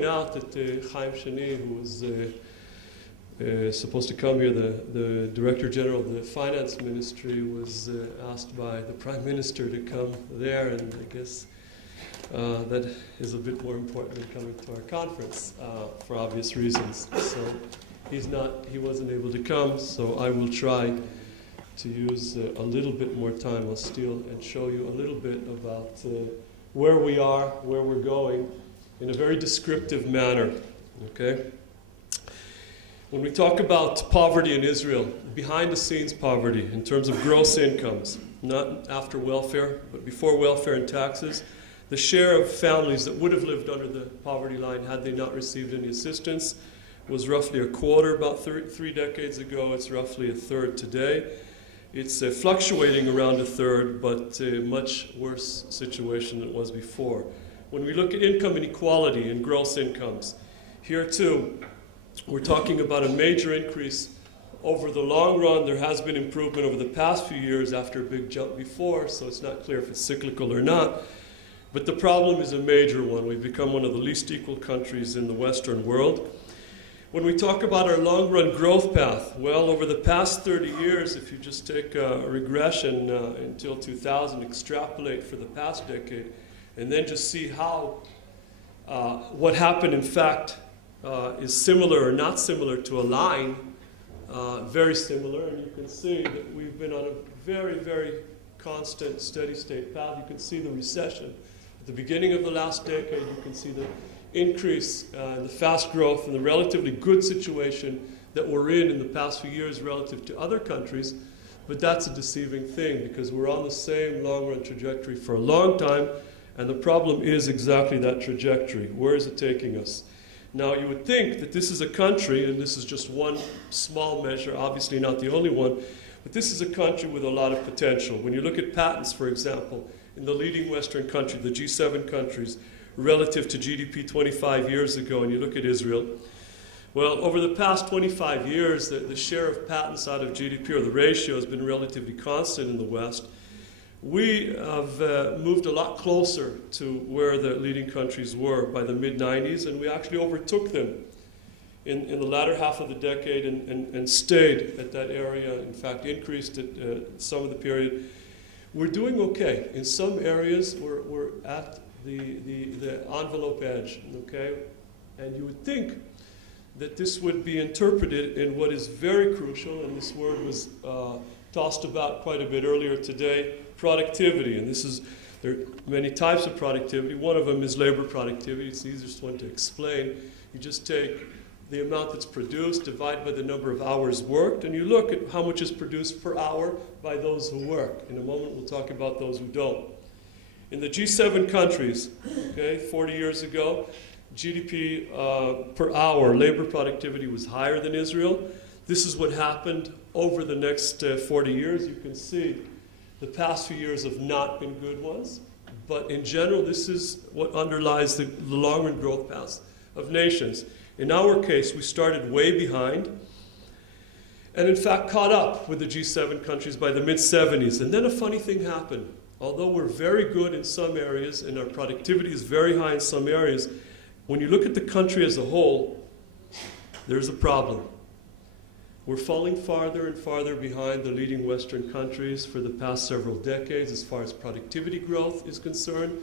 point out that Chaim Shani, who was supposed to come here, the Director General of the Finance Ministry, was asked by the Prime Minister to come there, and I guess that is a bit more important than coming to our conference for obvious reasons. So he wasn't able to come, so I will try to use a little bit more time. I'll steal and show you a little bit about where we are, where we're going, in a very descriptive manner, okay? When we talk about poverty in Israel, behind-the-scenes poverty in terms of gross incomes, not after welfare, but before welfare and taxes, the share of families that would have lived under the poverty line had they not received any assistance was roughly a quarter about 3 decades ago. It's roughly a third today. It's fluctuating around a third, but a much worse situation than it was before. When we look at income inequality and gross incomes, here too, we're talking about a major increase. Over the long run, there has been improvement over the past few years after a big jump before, so it's not clear if it's cyclical or not. But the problem is a major one. We've become one of the least equal countries in the Western world. When we talk about our long-run growth path, well, over the past 30 years, if you just take a regression until 2000, extrapolate for the past decade, and then just see how what happened, in fact, is similar or not similar to a line, very similar, and you can see that we've been on a very, very constant, steady-state path. You can see the recession. At the beginning of the last decade, you can see the increase in the fast growth and the relatively good situation that we're in the past few years relative to other countries. But that's a deceiving thing because we're on the same long-run trajectory for a long time, and the problem is exactly that trajectory. Where is it taking us? Now, you would think that this is a country, and this is just one small measure, obviously not the only one, but this is a country with a lot of potential. When you look at patents, for example, in the leading Western country, the G7 countries, relative to GDP 25 years ago, and you look at Israel, well, over the past 25 years, the share of patents out of GDP, or the ratio, has been relatively constant in the West. We have moved a lot closer to where the leading countries were by the mid-90s, and we actually overtook them in the latter half of the decade and stayed at that area, in fact, increased at some of the period. We're doing okay. In some areas, we're at the envelope edge, okay? And you would think that this would be interpreted in what is very crucial, and this word was tossed about quite a bit earlier today, productivity. And there are many types of productivity. One of them is labor productivity. It's the easiest one to explain. You just take the amount that's produced, divide by the number of hours worked, and you look at how much is produced per hour by those who work. In a moment, we'll talk about those who don't. In the G7 countries, okay, 40 years ago, GDP per hour, labor productivity was higher than Israel. This is what happened over the next 40 years. You can see the past few years have not been good ones, but in general, this is what underlies the long-run growth paths of nations. In our case, we started way behind, and in fact caught up with the G7 countries by the mid-70s. And then a funny thing happened. Although we're very good in some areas and our productivity is very high in some areas, when you look at the country as a whole, there's a problem. We're falling farther and farther behind the leading Western countries for the past several decades as far as productivity growth is concerned.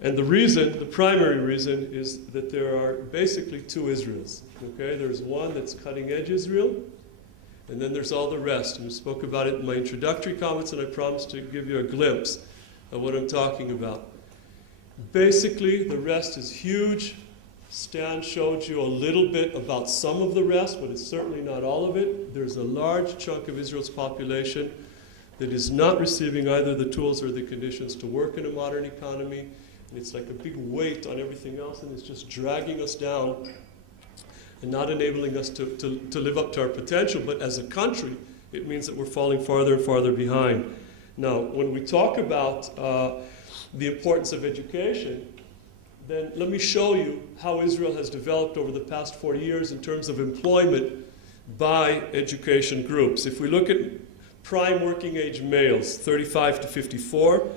And the reason, the primary reason, is that there are basically two Israels. Okay? There's one that's cutting-edge Israel, and then there's all the rest. And we spoke about it in my introductory comments, and I promised to give you a glimpse of what I'm talking about. Basically, the rest is huge. Stan showed you a little bit about some of the rest, but it's certainly not all of it. There's a large chunk of Israel's population that is not receiving either the tools or the conditions to work in a modern economy. And it's like a big weight on everything else, and it's just dragging us down and not enabling us to live up to our potential. But as a country, it means that we're falling farther and farther behind. Now, when we talk about the importance of education, then let me show you how Israel has developed over the past 40 years in terms of employment by education groups. If we look at prime working age males, 35 to 54,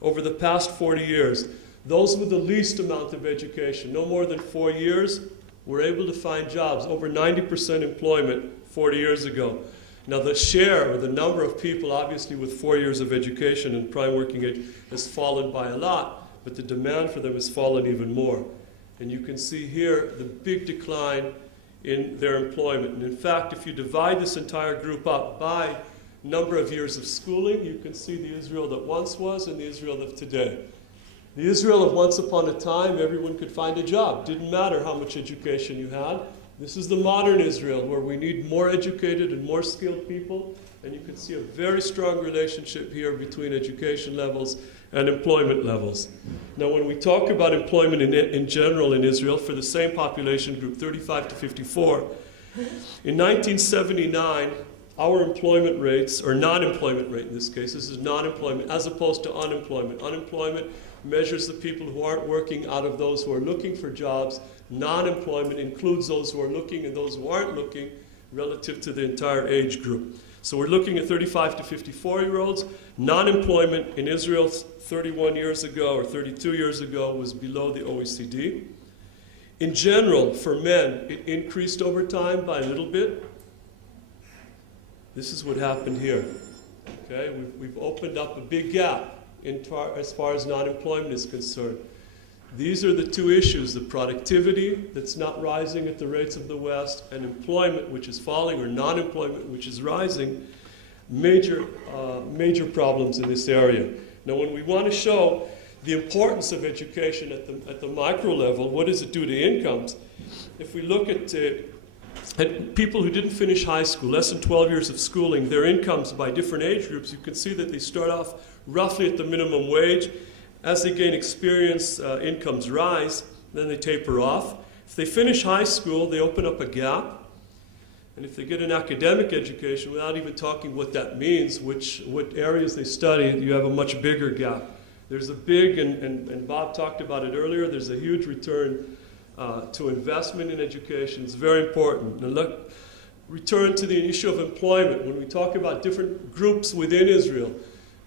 over the past 40 years, Those with the least amount of education, no more than 4 years, were able to find jobs, over 90% employment 40 years ago. Now the share, or the number of people, obviously with 4 years of education and prime working age, has fallen by a lot, but the demand for them has fallen even more. And you can see here the big decline in their employment. And in fact, if you divide this entire group up by number of years of schooling, you can see the Israel that once was and the Israel of today. The Israel of once upon a time, everyone could find a job. Didn't matter how much education you had. This is the modern Israel, where we need more educated and more skilled people. And you can see a very strong relationship here between education levels and employment levels. Now, when we talk about employment in general in Israel, for the same population group, 35 to 54, in 1979, our employment rates, or non-employment rate in this case, this is non-employment as opposed to unemployment. Unemployment measures the people who aren't working out of those who are looking for jobs. Non-employment includes those who are looking and those who aren't looking relative to the entire age group. So we're looking at 35 to 54-year-olds. Non-employment in Israel 31 years ago or 32 years ago was below the OECD. In general, for men, it increased over time by a little bit. This is what happened here. Okay? We've opened up a big gap as far as non-employment is concerned. These are the two issues, the productivity that's not rising at the rates of the West, and employment, which is falling, or non-employment, which is rising. Major problems in this area. Now, when we want to show the importance of education at the micro level, what does it do to incomes? If we look at people who didn't finish high school, less than 12 years of schooling, their incomes by different age groups, you can see that they start off roughly at the minimum wage. As they gain experience, incomes rise, then they taper off. If they finish high school, they open up a gap. And if they get an academic education, without even talking what that means, what areas they study, you have a much bigger gap. There's a big, and Bob talked about it earlier, there's a huge return to investment in education. It's very important. Now look, return to the issue of employment. When we talk about different groups within Israel,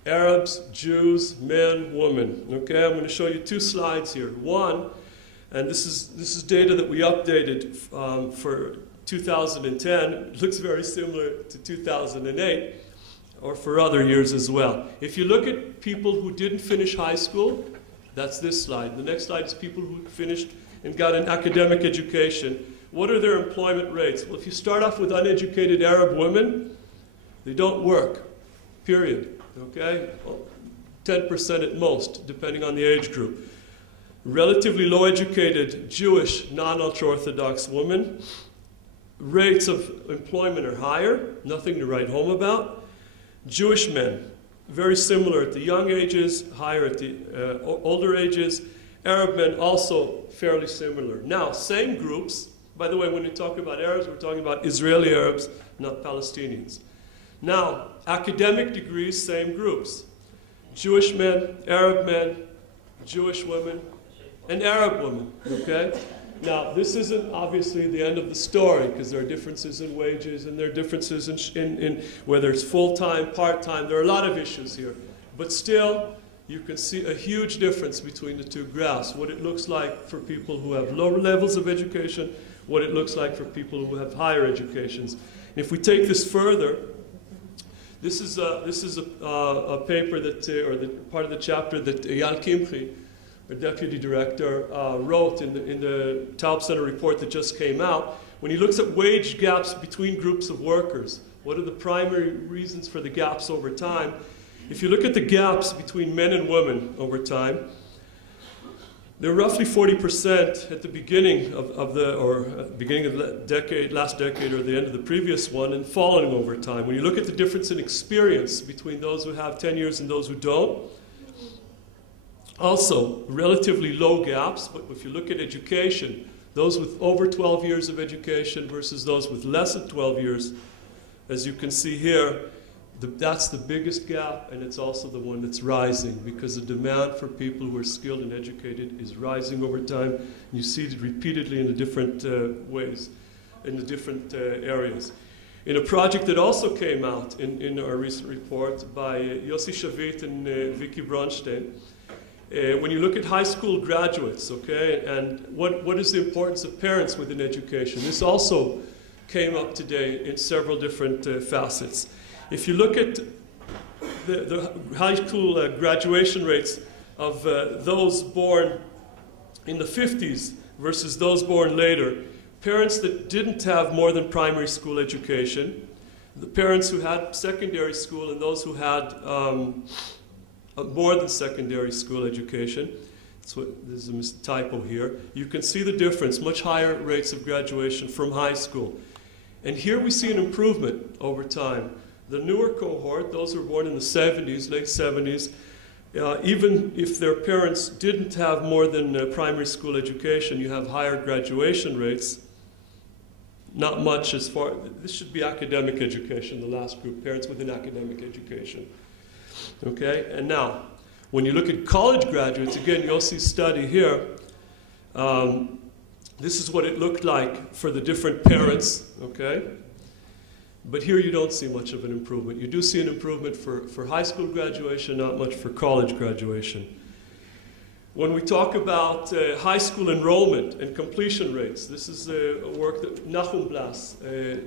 Arabs, Jews, men, women. Okay, I'm going to show you two slides here. One, and this is data that we updated for 2010. It looks very similar to 2008, or for other years as well. If you look at people who didn't finish high school, that's this slide. The next slide is people who finished and got an academic education. What are their employment rates? Well, if you start off with uneducated Arab women, they don't work, period. Okay, 10% at most, depending on the age group. Relatively low educated Jewish non-ultra-Orthodox women, rates of employment are higher, nothing to write home about. Jewish men, very similar at the young ages, higher at the older ages. Arab men also fairly similar. Now, same groups, by the way, when we talk about Arabs, we're talking about Israeli Arabs, not Palestinians. Now, academic degrees, same groups. Jewish men, Jewish women, and Arab women, okay? Now, this isn't obviously the end of the story, because there are differences in wages, and there are differences in whether it's full-time, part-time. There are a lot of issues here. But still, you can see a huge difference between the two graphs, what it looks like for people who have lower levels of education, what it looks like for people who have higher educations. And if we take this further, this is a paper that, or part of the chapter that Eyal Kimchi, our deputy director, wrote in the Taub Center report that just came out. When he looks at wage gaps between groups of workers, what are the primary reasons for the gaps over time? If you look at the gaps between men and women over time, they're roughly 40% at the beginning of the decade, last decade, or the end of the previous one, and falling over time. When you look at the difference in experience between those who have 10 years and those who don't, also relatively low gaps. But if you look at education, those with over 12 years of education versus those with less than 12 years, as you can see here, that's the biggest gap, and it's also the one that's rising, because the demand for people who are skilled and educated is rising over time. You see it repeatedly in the different ways, in the different areas. In a project that also came out in our recent report by Yossi Shavit and Vicky Bronstein, When you look at high school graduates, okay, and what is the importance of parents within education? This also came up today in several different facets. If you look at the high school graduation rates of those born in the 50s versus those born later, parents that didn't have more than primary school education, the parents who had secondary school and those who had more than secondary school education. There's a typo here. You can see the difference, much higher rates of graduation from high school. And here we see an improvement over time. The newer cohort, those who were born in the 70s, late 70s, even if their parents didn't have more than primary school education, you have higher graduation rates. Not much as far, this should be academic education, the last group, parents within academic education. Okay, and now, when you look at college graduates, again, you'll see study here. This is what it looked like for the different parents, okay? But here you don't see much of an improvement. You do see an improvement for high school graduation, not much for college graduation. When we talk about high school enrollment and completion rates, this is a work that Nachum Blas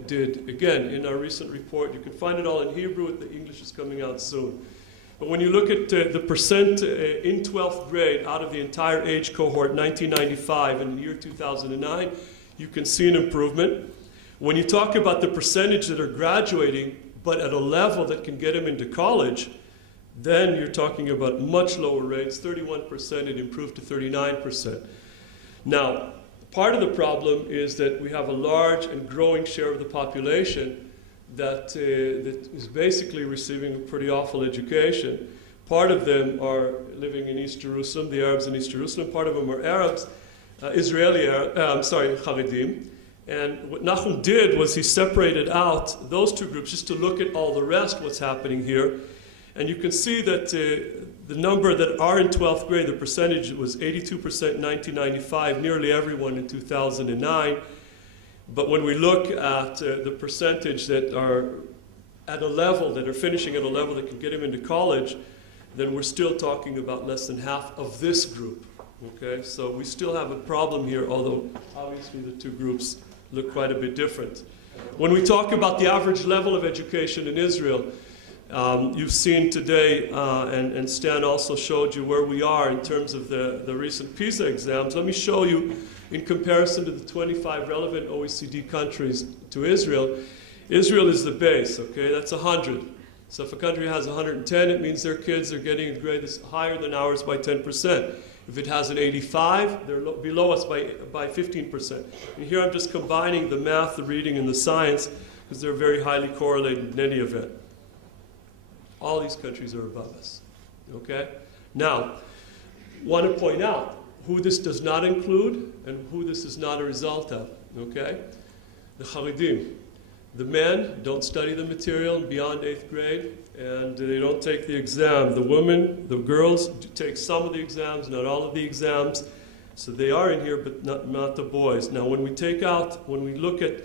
did, again, in our recent report. You can find it all in Hebrew, the English is coming out soon. But when you look at the percent in 12th grade out of the entire age cohort, 1995 and the year 2009, you can see an improvement. When you talk about the percentage that are graduating, but at a level that can get them into college, then you're talking about much lower rates, 31%, it improved to 39%. Now, part of the problem is that we have a large and growing share of the population that is basically receiving a pretty awful education. Part of them are living in East Jerusalem, the Arabs in East Jerusalem. Part of them are Arabs, Haredim. And what Nachum did was he separated out those two groups just to look at all the rest, what's happening here. And you can see that the number that are in 12th grade, the percentage was 82% in 1995, nearly everyone in 2009. But when we look at the percentage that are at a level, that are finishing at a level that can get them into college, then we're still talking about less than half of this group. Okay, so we still have a problem here, although obviously the two groups look quite a bit different. When we talk about the average level of education in Israel, you've seen today, and Stan also showed you where we are in terms of the recent PISA exams. Let me show you, in comparison to the 25 relevant OECD countries to Israel, Israel is the base, okay? That's 100. So if a country has 110, it means their kids are getting a grade that's higher than ours by 10%. If it has an 85, they're below us by 15%. And here I'm just combining the math, the reading, and the science, because they're very highly correlated in any event. All these countries are above us, okay? Now, want to point out who this does not include and who this is not a result of, okay? The Haredim. The men don't study the material beyond 8th grade, and they don't take the exam. The women, the girls, do take some of the exams, not all of the exams. So they are in here, but not the boys. Now, when we look at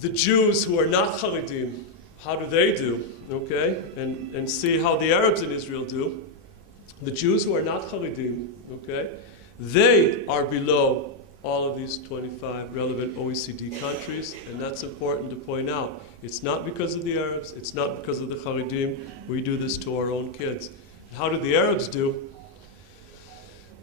the Jews who are not Haredim, how do they do, okay? And see how the Arabs in Israel do. The Jews who are not Haredim, okay, they are below all of these 25 relevant OECD countries, and that's important to point out. It's not because of the Arabs, it's not because of the Haredim. We do this to our own kids. How do the Arabs do?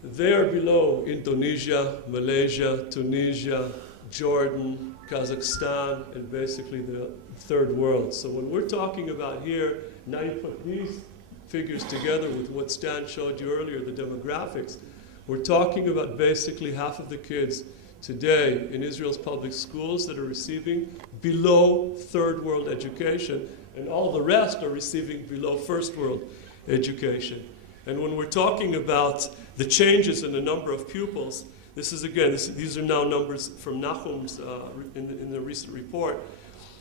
They are below Indonesia, Malaysia, Tunisia, Jordan, Kazakhstan, and basically the third world. So when we're talking about here, now you put these figures together with what Stan showed you earlier, the demographics, we're talking about basically half of the kids today in Israel's public schools that are receiving below third world education, and all the rest are receiving below first world education. And when we're talking about the changes in the number of pupils, this is again, these are now numbers from Nachum's in the recent report.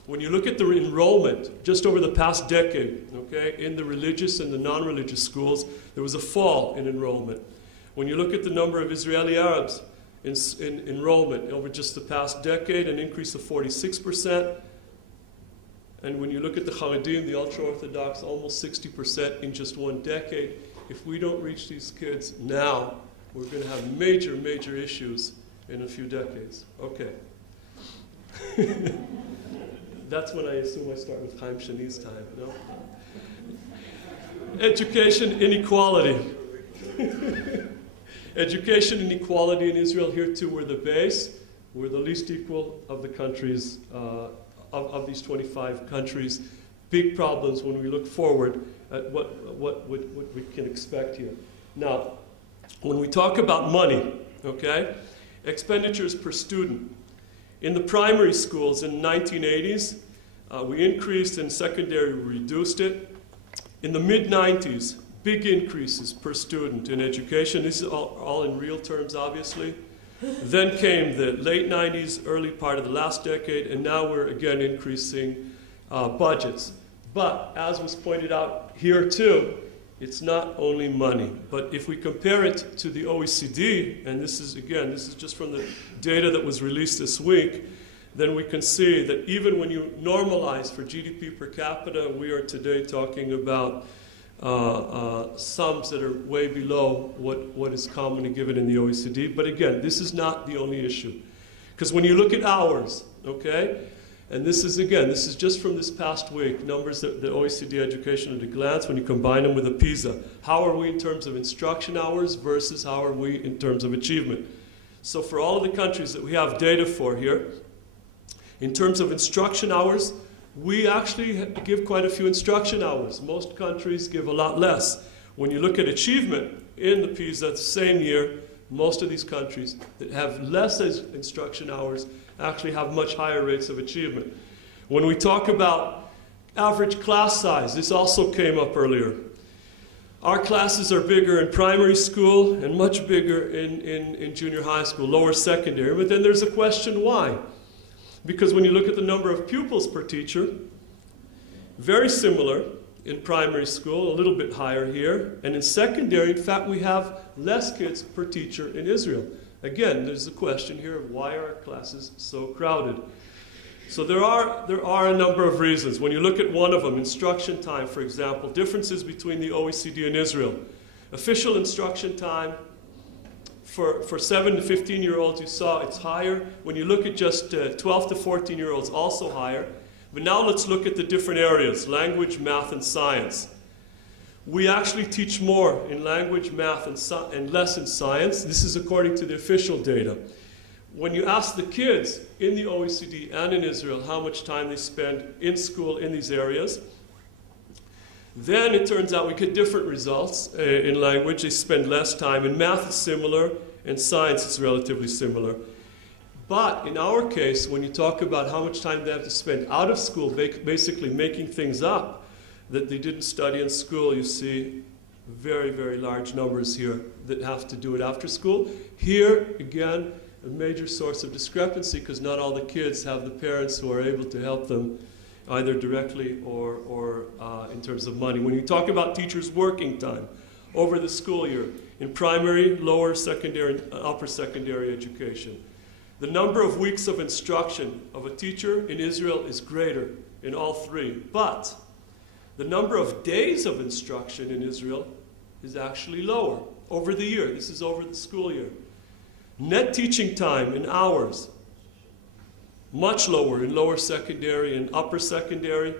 When you look at the enrollment, just over the past decade, okay, in the religious and the non-religious schools, there was a fall in enrollment. When you look at the number of Israeli Arabs in enrollment over just the past decade, an increase of 46%. And when you look at the Haredim, the ultra-Orthodox, almost 60% in just one decade. if we don't reach these kids now, we're going to have major, major issues in a few decades. Okay. That's when I assume I start with Chaim Shani's time, no? Education inequality. Education inequality in Israel, here too, we're the base. We're the least equal of the countries, of these 25 countries. Big problems when we look forward at what we can expect here. Now, when we talk about money, okay, expenditures per student. In the primary schools in the 1980s, we increased, in secondary we reduced it. In the mid-90s, big increases per student in education. This is all in real terms, obviously. Then came the late 90s, early part of the last decade, and now we're again increasing budgets. But as was pointed out here too, it's not only money. But if we compare it to the OECD, and this is just from the data that was released this week, then we can see that even when you normalize for GDP per capita, we are today talking about sums that are way below what is commonly given in the OECD. But again, this is not the only issue. Because when you look at hours, okay, and this is just from this past week, numbers that the OECD education at a glance, when you combine them with a PISA. How are we in terms of instruction hours versus how are we in terms of achievement? So for all of the countries that we have data for here, in terms of instruction hours, we actually give quite a few instruction hours. Most countries give a lot less. When you look at achievement in the PISA the same year, most of these countries that have less instruction hours actually have much higher rates of achievement. When we talk about average class size, this also came up earlier. Our classes are bigger in primary school and much bigger in junior high school, lower secondary. But then there's a question why. Because when you look at the number of pupils per teacher, very similar in primary school, a little bit higher here. And in secondary, in fact, we have less kids per teacher in Israel. Again, there's a question here of why are our classes so crowded? So there are a number of reasons. When you look at one of them, instruction time, for example, differences between the OECD and Israel. Official instruction time for 7 to 15-year-olds, you saw it's higher. When you look at just 12 to 14-year-olds, also higher. But now let's look at the different areas, language, math, and science. We actually teach more in language, math, and less in science. This is according to the official data. When you ask the kids in the OECD and in Israel how much time they spend in school in these areas, then it turns out we get different results. In language, they spend less time. In math, it's similar. In science, it's relatively similar. But in our case, when you talk about how much time they have to spend out of school, basically making things up that they didn't study in school, you see very, very large numbers here that have to do it after school. Here, again, a major source of discrepancy because not all the kids have the parents who are able to help them either directly or in terms of money. When you talk about teachers' working time over the school year, in primary, lower secondary, and upper secondary education, the number of weeks of instruction of a teacher in Israel is greater in all three. But the number of days of instruction in Israel is actually lower over the year. This is over the school year. Net teaching time in hours, much lower in lower secondary and upper secondary.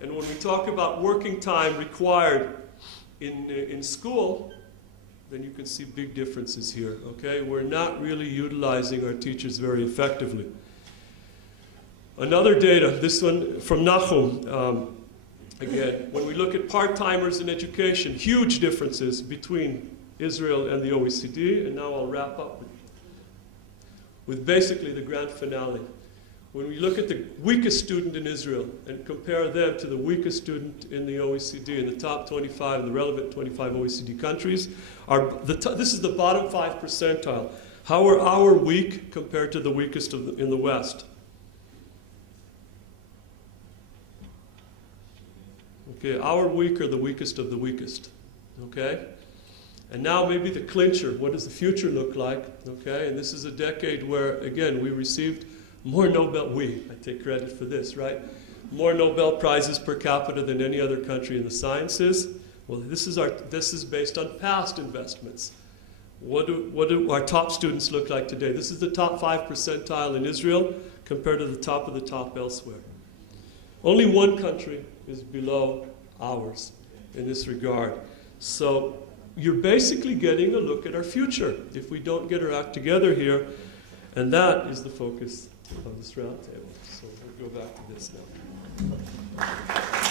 And when we talk about working time required in school, then you can see big differences here, okay? We're not really utilizing our teachers very effectively. Another data, this one from Nahum, again, when we look at part-timers in education, huge differences between Israel and the OECD, and now I'll wrap up with basically the grand finale. When we look at the weakest student in Israel and compare them to the weakest student in the OECD, in the top 25, the relevant 25 OECD countries, this is the bottom 5 percentile. How are our weak compared to the weakest in the West? Okay, our weak are the weakest of the weakest, okay? And now maybe the clincher, what does the future look like, okay? And this is a decade where, again, we received more I take credit for this, right? More Nobel Prizes per capita than any other country in the sciences. Well, this is based on past investments. What do our top students look like today? This is the top 5 percentile in Israel compared to the top of the top elsewhere. Only one country is below ours in this regard. So you're basically getting a look at our future if we don't get our act together here, and that is the focus of this roundtable. So we'll go back to this now.